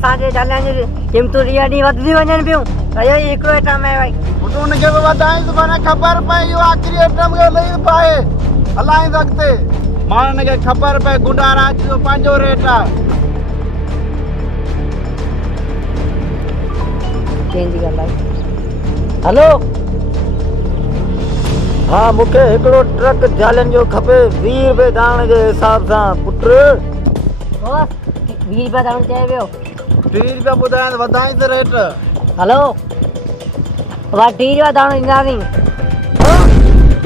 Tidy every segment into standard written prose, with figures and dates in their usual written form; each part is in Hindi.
असांजे जालियां जी कीमतूं ॾींहं ॾींहुं वधंदियूं वञनि पियूं त इहो ई हिकिड़ो आइटम आहे भाई। उनखे बि वधाईंसि माना ख़बर पए इहो आख़िरी आइटम खे लही पाए हलाईंसि अॻिते। माण्हुनि खे ख़बर पए गुंडा राज जो पंहिंजो रेट आहे। कंहिंजी ॻाल्हि आहे? हलो हाँ मूंखे हिकिड़ो ट्रक जालियुनि जो खपे 20 रुपए दाण जे हिसाब सां पुट। 20 रुपया दाणो चए पियो। 30 रुपया ॿुधाइनि वधाईंसि रेट। हलो भाई 30 रुपया दाणो ॾींदासीं।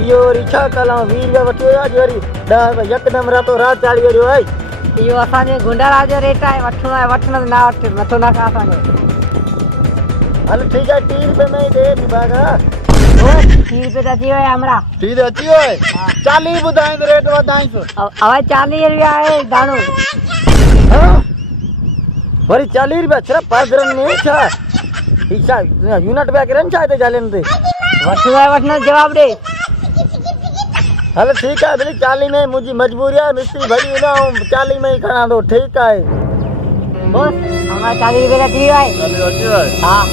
इहो वरी छा कलां 20 रुपया वठी वियो आहे वरी 10 रुपया यकदम रातो रात 40 जो आहे। इहो असांजे गुंडा राज जो रेट आहे। वठणो आहे वठण ना वठ नथो ना खा असांजो। हल ठीक है 30 रुपए में ही दे दी बागा। 30 रुपये अची वियो आहे हमरा। 30 अची वियो आहे 40 ॿुधाईंसि रेट वधाईंसि। अवे 40 रुपया आहे दाणो। वरी 40 रुपया सिर्फ पादरन में छा हिसा यूनिट पे करन छा ते जालियुनि ते। वठणो आहे वठण जवाब दे। हल ठीक है भली 40 में मुझी मजबूरी है मिस्त्री भरी वेंदा 40 में ही खणा दो ठीक है। बस हमरा 40 रुपये अची वियो आहे। 40 अची वियो आहे। हाँ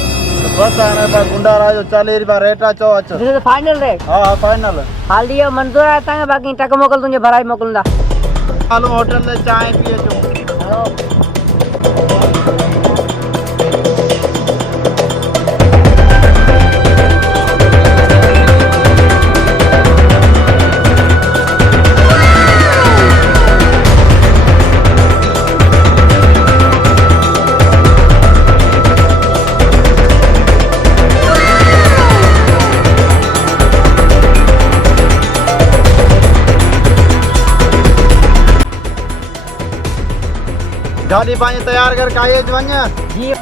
बस हाणे भाई गुंडा राज जो 40 रुपया रेट आहे चओ अचो। This is final rate. हाँ फाइनल। हाल इहो मंज़ूर आहे तव्हांखे बाक़ी टक मोकल तुंहिंजे भराई मोकिलींदा। हलो होटल में चांहि पी अचूं। हलो गाड़ी पंहिंजी तैयार कर काई वञ। जी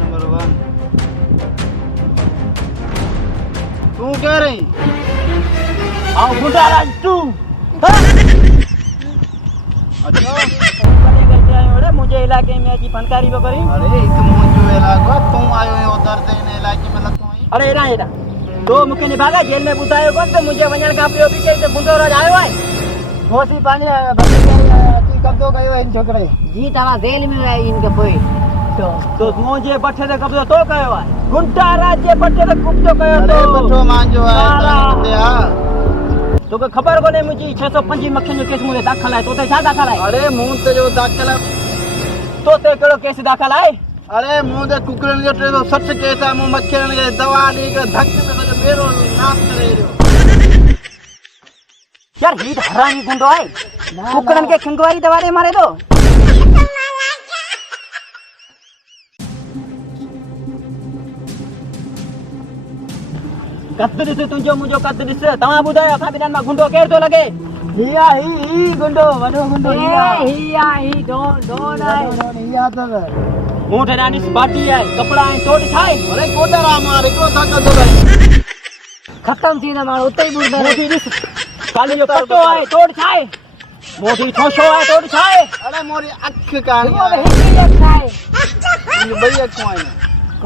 नंबर 1 तू कह रही आओ गुंडा राज तू। अच्छा करके आए हो रे मुझे इलाके में अची फनकारी करी। अरे इस मुंजो इलाको तू आयो है उधर से इन इलाके में लतो ही। अरे एरा एरा तो मुखे ने भागा जेल में बुतायो कोन तो मुझे वणन का पियो भी के गुंडो राज आयो है। होसी पानी अची कब्जो कयो है इन छोकरे। जी तव्हां जेल में विया इनके पोइ तो मुझे बठे ते कब्जो तो कयो है। गुंडा राज जे बठे ते कब्जो कयो अरे तो बठो मांजो है ते आ तो के खबर कोने मुझी 605 मक्खन जो केस मुझे दाखल है तो ते छा दाखल है। अरे मुंह ते जो दाखल है तो ते केड़ो केस दाखल है। अरे मुंह ते कुकरन जो 360 केस है मुंह मक्खन के दवा दी के धक में तो मेरो नाश करे रहो। यार ये हरामी गुंडो है कुकरन के खंगवारी दवा दे मारे तो। कद दिस तुंजो मुझो कद दिस तवा बुधायो था बिना में गुंडो केर तो लगे। हिया ही गुंडो वडो गुंडो ही डोन है हिया तो मोटे नानी बाटी है कपड़ा है तोड़ छाए। अरे कोटरा मारे को ताकत दो भाई खत्म थी ना मारो उते ही बुरदा मोटी दिस काली जो पट्टो है तोड़ छाए। मोटी ठोसो है तो छाए अरे मोरी अख काणी वो हिकड़ी अख आहे मुंहिंजी ॿई अखूं आहिनि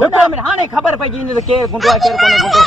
रुको मिन हाने खबर पई जी के गुंडो आहे केर कोने गुंडो